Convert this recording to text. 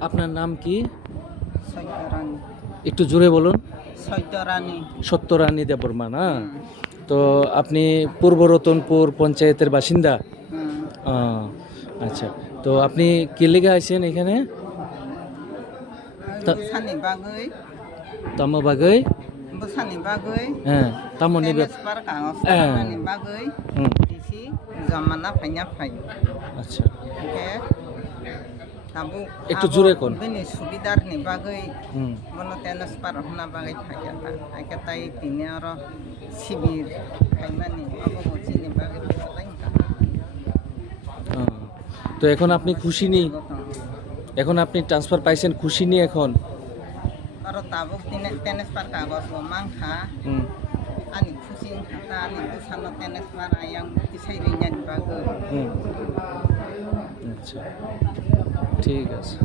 আপনার নাম কি? সত্যরানী। একটু জোরে বলুন। সত্যরানী। সত্যরানী দেববর্মা না? তো আপনি পূর্ব রতনপুর পঞ্চায়েতের বাসিন্দা? আহ, আচ্ছা। তো আপনি কি লেগে আইছেন এখানে? বুসানি বাগৈ। তামো বাগৈ? বুসানি বাগৈ। হ্যাঁ, তামোনি টেনিস পার্ক আঙস্তানি বাগৈ। হুম, দিছি জমানা ফাইনা ফাই। আচ্ছা। ওকে তাবু একটু জোরে কোন। বেনি সুবিধার নি বাগৈ হুম, বনো টেনিস পার্ক হনা বাগৈ থাকে তা থাকে তাই তিনি আর শিবির খাইমানি অবহ চিনি বাগৈ তাই আহ। তো এখন আপনি খুশি নি? এখন আপনি ট্রান্সফার পাইছেন, খুশি নি এখন? আর তাবুক টেনিস পার্ক আগস মাংখা হুম, ani খুশি খাতা ani বুসানো টেনিস পার্ক আয়াং কিসাই রিজান বাগৈ। হুম, আচ্ছা, ঠিক আছে।